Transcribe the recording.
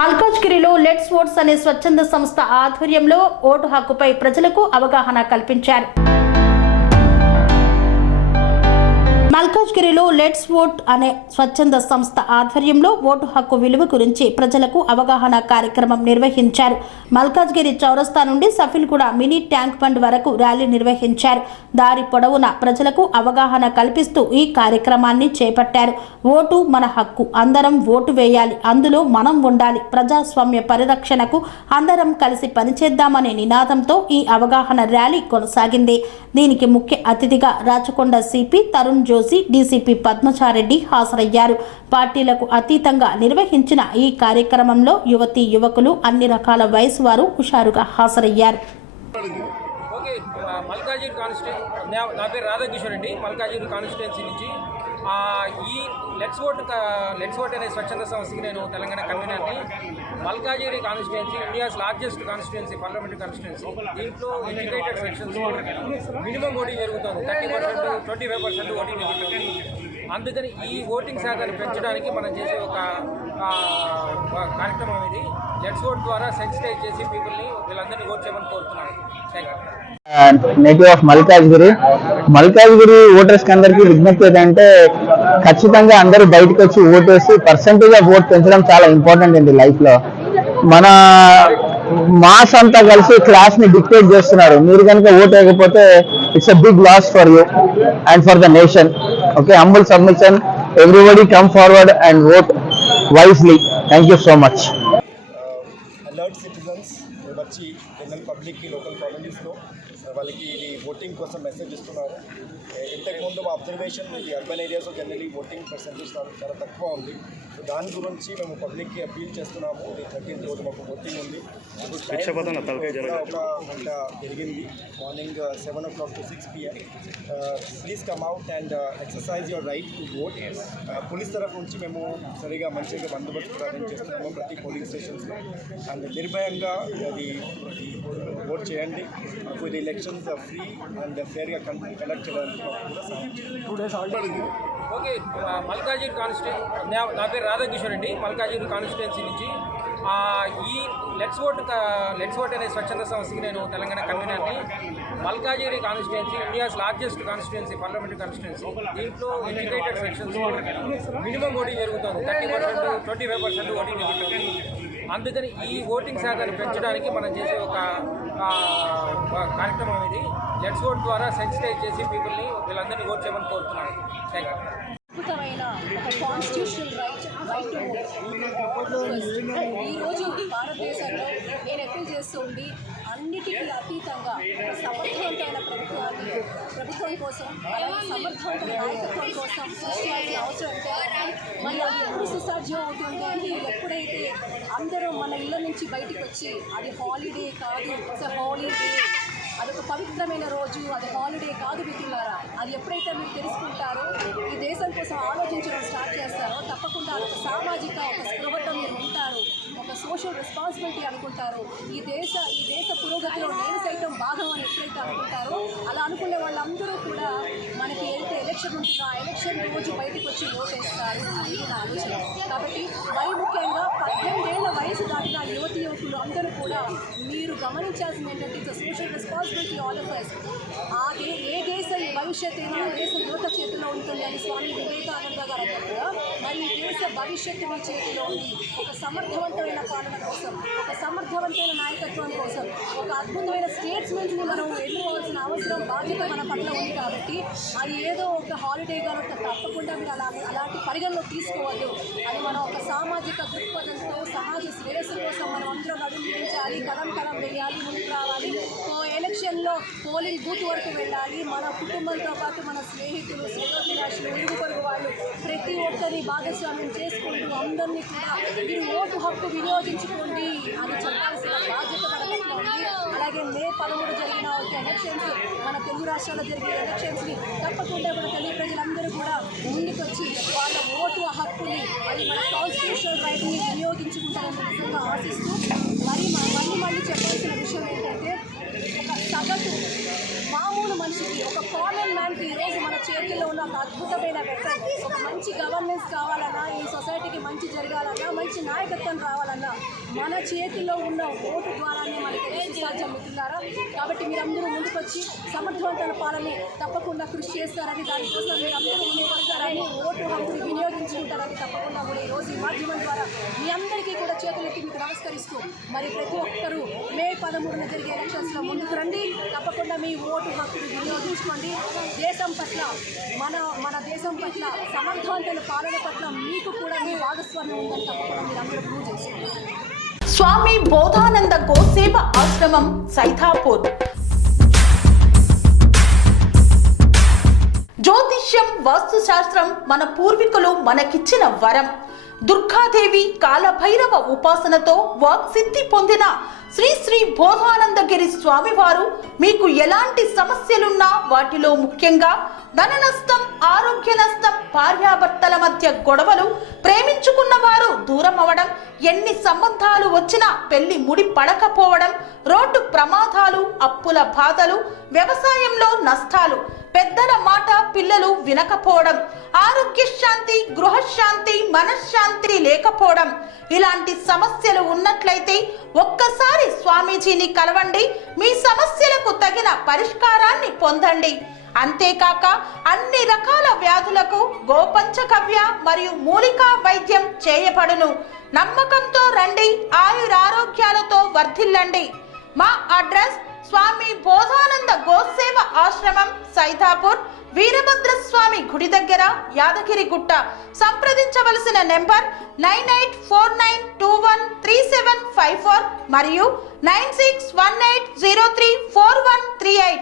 మల్కాజ్గిరిలో let's oats అనే స్వచ్ఛంద సంస్థ ఆధ్వర్యంలో ఓటు హక్కుపై ప్రజలకు అవగాహన కల్పించారు. మల్కాజ్గిరిలో లెట్స్ ఓట్ అనే స్వచ్ఛంద సంస్థ ఆధ్వర్యంలో ఓటు హక్కు విలువ గురించి ప్రజలకు అవగాహన కార్యక్రమం నిర్వహించారు. మల్కాజ్గిరి చౌరస్తా నుండి సఫిల్గూడ మినీ ట్యాంక్ బండ్ వరకు ర్యాలీ నిర్వహించారు. దారి పొడవునా ప్రజలకు అవగాహన కల్పిస్తూ ఈ కార్యక్రమాన్ని చేపట్టారు. ఓటు మన హక్కు, అందరం ఓటు వేయాలి, అందులో మనం ఉండాలి, ప్రజాస్వామ్య పరిరక్షణకు అందరం కలిసి పనిచేద్దామనే నినాదంతో ఈ అవగాహన ర్యాలీ కొనసాగింది. దీనికి ముఖ్య అతిథిగా రాచకొండ సిపి తరుణ్ జోషి, డీసీపీ పద్మచారెడ్డి హాజరయ్యారు. పార్టీలకు అతీతంగా నిర్వహించిన ఈ కార్యక్రమంలో యువతీ యువకులు, అన్ని రకాల వయసు వారు హుషారుగా హాజరయ్యారు. మల్కాజ్గిరి కాన్స్టిట్యూన్సీ, నా పేరు రాధాకిషోర్ అండి. మల్కాజ్గిరి కాన్స్టిట్యున్సీ నుంచి ఈ లెట్స్ ఓట్ అనే స్వచ్ఛంద సంస్థకి నేను తెలంగాణ కన్వీనర్ని. Malkajgiri constituency India's largest constituency, parliamentary constituency. దీంట్లో ఎడ్యుకేటెడ్ సెక్షన్స్ మినిమం ఓటింగ్ జరుగుతుంది, 30%, 25% ఓటింగ్ జరుగుతుంది. అందుకని ఈ ఓటింగ్ శాతాన్ని పెంచడానికి మనం చేసే ఒక కార్యక్రమం ఇది. లెట్స్ ఓట్ ద్వారా సెన్సిటైజ్ చేసి పీపుల్ని, వీళ్ళందరినీ ఓట్ చేయమని కోరుతున్నాను. నేటివ్ ఆఫ్ మల్కాజ్గిరి ఓటర్స్ కి అందరికీ విజ్ఞప్తి ఏంటంటే ఖచ్చితంగా అందరూ బయటకు వచ్చి ఓటేసి పర్సెంటేజ్ ఆఫ్ ఓట్ పెంచడం చాలా ఇంపార్టెంట్ అండి లైఫ్ లో. మన మాస్ అంతా కలిసి క్లాస్ ని డిక్టేట్ చేస్తున్నారు. మీరు కనుక ఓట్ వేయకపోతే it's a big loss for you and for the nation. Okay, humble submission, everybody come forward and vote wisely. Thank you so much. Alert citizens వచ్చి జనరల్ పబ్లిక్కి, లోకల్ కాలనీస్లో వాళ్ళకి ఇది ఓటింగ్ కోసం మెసేజ్ ఇస్తున్నారు. ఇంతకుముందు మా అబ్జర్వేషన్ ఈ అర్బన్ ఏరియాస్లో జనరలీ ఓటింగ్ పర్సెంటేజ్ చాలా తక్కువ ఉంది. సో దాని గురించి మేము పబ్లిక్కి అపీల్ చేస్తున్నాము. 13th రోజు మాకు ఓటింగ్ ఉంది. ఒక గంట జరిగింది, morning 7 o'clock to 6 PM. Please come out and exercise your right to vote. Police తరఫు నుంచి మేము సరిగా మంచిగా బందోబస్తు అరేంజ్ చేస్తున్నాము ప్రతి పోలింగ్ స్టేషన్స్లో. అండ్ నిర్భయంగా అది ఓట్ చేయండి. ఇది ఎలక్షన్స్ ఫ్రీ అండ్ ఫేర్గా కండక్ట్ చేయడానికి 2 days already. Okay, Malkajgiri constituency, నా పేరు రాధాకిషోర్ అండి. మల్కాజ్గిరి కాన్స్టిట్యున్సీ నుంచి ఈ లెట్స్ ఓట్ అనే స్వచ్ఛంద సంస్థకి నేను తెలంగాణ కన్వీనర్ని. Malkajgiri constituency India's largest constituency, parliamentary constituency. దీంట్లో ఎడ్యుకేటెడ్ సెక్షన్స్ మినిమం ఓటింగ్ జరుగుతుంది, 30%, 25% ఓటింగ్ జరుగుతుంది. అందుకని ఈ ఓటింగ్ శాతాన్ని పెంచడానికి మనం చేసే ఒక కార్యక్రమం ఇది. లెట్స్ ఓట్ ద్వారా సెన్సిటైజ్ చేసి పీపుల్ని, వీళ్ళందరినీ ఓట్ చేయమని కోరుతున్నాను. Thank you. అద్భుతమైన ఒక కాన్స్టిట్యూషనల్ రైట్ ఈరోజు భారతదేశంలో నేను అప్పీల్ చేస్తుంది అన్నిటికీ అతీతంగా సమర్థవంతమైన ప్రభుత్వం కోసం, అలాగే సమర్థవంతమైన నాయకత్వం కోసం సృష్టించాల్సిన అవసరం ఉంటే మరి అది ఎప్పుడు సుసాధ్యం అవుతుంది అంటే ఎప్పుడైతే అందరూ మన ఇళ్ళ నుంచి బయటకు వచ్చి, అది హాలిడే కాదు, ఇట్స్ ఎ హాలిడే, అదొక పవిత్రమైన రోజు, అది హాలిడే కాదు మిత్రులారా. అది ఎప్పుడైతే మీరు తెలుసుకుంటారో, ఈ దేశం కోసం ఆలోచించడం స్టార్ట్ చేస్తారో తప్పకుండా అదొక సామాజిక ఒక స్పృహతో మీరు ఉంటారు, ఒక సోషల్ రెస్పాన్సిబిలిటీ అనుకుంటారు. ఈ దేశ పురోగతిలో నేను సైతం భాగం అని ఎప్పుడైతే అనుకుంటారో, అలా అనుకునే వాళ్ళందరూ కూడా మనకి ఏదైతే ఎలక్షన్ ఉంటుందో ఆ ఎలక్షన్ రోజు బయటకు వచ్చి ఓటేస్తారు అనేది నా ఆలోచన. కాబట్టి మరీ ముఖ్యంగా 18 ఏళ్ల వయసు దాటిన యువతీ యువకులు అందరూ కూడా మీరు గమనించాల్సింది ఏంటంటే it's social responsibility all of us. ఏ దేశ భవిష్యత్తు ఏమైనా దేశ యువత చేతిలో ఉంటుంది అని స్వామి వివేకానంద గారు అన్నట్టుగా, మరి ఈ దేశ భవిష్యత్తు మీ చేతిలో ఉంది. ఒక సమర్థవంతమైన పాలన కోసం, ఒక సమర్థవంతమైన నాయకత్వం కోసం, ఒక అద్భుతమైన స్టేట్స్మెన్స్ని మనం ఎన్నుకోవాల్సిన అవసరం, బాధ్యత మన పట్ల ఉంది. కాబట్టి అది ఏదో ఒక హాలిడేగా తప్పకుండా మీరు అలాంటి పరిగణలో తీసుకోవద్దు. అది మనం ఒక సామాజిక దృక్పథంతో సమాజ శ్రేయస్సు కోసం మనం అందరం అభినందించాలి, కలం వేయాలి, ముందుకు రావాలి. ఎలక్షన్లో పోలింగ్ బూత్ వరకు వెళ్ళాలి. మన కుటుంబంతో పాటు మన స్నేహితులు, శ్రేయోభిలాషులు, ఇరుగు పొరుగు వాళ్ళు ప్రతి ఒక్కరిని భాగస్వామ్యం చేసుకుంటూ అందరినీ కూడా మీరు ఓటు హక్కు వినియోగించుకోండి అని చెప్పాల్సిన బాధ్యత మన పట్ల ఉంది. అలాగే May 13 జరిగిన ఎలక్షన్స్, మన తెలుగు రాష్ట్రాల్లో జరిగే ఎలక్షన్స్ని తప్పకుండా మన తెలుగు ప్రజలందరూ కూడా ముందుకు వచ్చి వాళ్ళ ఓటు హక్కుని, అది మన కాన్స్టిట్యూషనల్ రైట్ని వినియోగించుకుంటారని ఆశిస్తూ మళ్ళీ చెప్పాల్సిన విషయం ఏంటంటే, ఒక సగటు మామూలు మనిషికి, ఒక కామన్ మ్యాన్కి ఈరోజు మన చేతుల్లో ఉన్న ఒక అద్భుతమైన వెపన్, ఒక మంచి గవర్నెన్స్ కావాలన్నా, ఈ సొసైటీకి మంచి మంచి జరగాలన్నా, మంచి నాయకత్వం రావాలన్నా మన చేతిలో ఉన్న ఓటు ద్వారానే మనకి సుసాధ్యం మిత్రులారా. కాబట్టి మీరందరూ ముందుకొచ్చి సమర్థవంతమైన పాలన తప్పకుండా కృషి చేస్తారని, దానికోసం మీరు అందరూ ముందుకు వస్తారని, ఓటు హక్కుని వినియోగించుకుంటారని తప్పకుండా కూడా ఈరోజు ఈ మాధ్యమం ద్వారా మీ అందరికీ కూడా చేతులెత్తి మీకు నమస్కరిస్తూ మరి ప్రతి ఒక్కరూ మే 13న జరిగే ఎలక్షన్స్లో ముందుకు రండి. తప్పకుండా మీ ఓటు హక్కుని వినియోగించుకోండి. దేశం పట్ల మన దేశం పట్ల సమర్థవంతమైన పాలన పట్ల మీకు కూడా మీ భాగస్వామ్యం ఉందని తప్పకుండా మీరు అందరూ ప్రూవ్ చేసుకోండి. స్వామి బోధానంద గోసేవ ఆశ్రమం సైథాపూర్. జ్యోతిష్యం, వాస్తుశాస్త్రం మన పూర్వీకులు మనకిచ్చిన వరం. దుర్గాదేవి, కాలభైరవ ఉపాసనతో వాక్సిద్ధి పొందిన శ్రీ శ్రీ బోధానందగిరి స్వామివారు మీకు ఎలాంటి సమస్యలున్నా, వాటిలో ముఖ్యంగా ధన నష్టం, ఆరోగ్య నష్టం, భార్యాభర్తల మధ్య గొడవలు, ప్రేమించుకున్న వారు దూరం అవడం, ఎన్ని సంబంధాలు వచ్చినా పెళ్లి ముడి పడకపోవడం, రోడ్డు ప్రమాదాలు, అప్పుల బాధలు, వ్యవసాయంలో నష్టాలు, పెద్దల మాట పిల్లలు వినకపోవడం, ఆరోగ్య శాంతి, గృహశాంతి, మనశ్శాంతి లేకపోవడం, ఇలాంటి సమస్యలు ఉన్నట్లయితే ఒక్కసారి స్వామీజీని కలవండి. మీ సమస్యలకు తగిన పరిష్కారాన్ని పొందండి. అంతేకాక అన్ని రకాల వ్యాధులకు గోపంచకవ్య మరియు మూలికా వైద్యం చేయబడును. నమ్మకంతో రండి, ఆయురారోగ్యాలతో వర్ధిల్లండి. మా అడ్రస్ స్వామి బోధానంద గోసేవ ఆశ్రమం సైథాపూర్, వీరభద్రస్వామి గుడి దగ్గర, యాదగిరిగుట్ట. సంప్రదించవలసిన నెంబర్ 9849213754 మరియు 9618034138.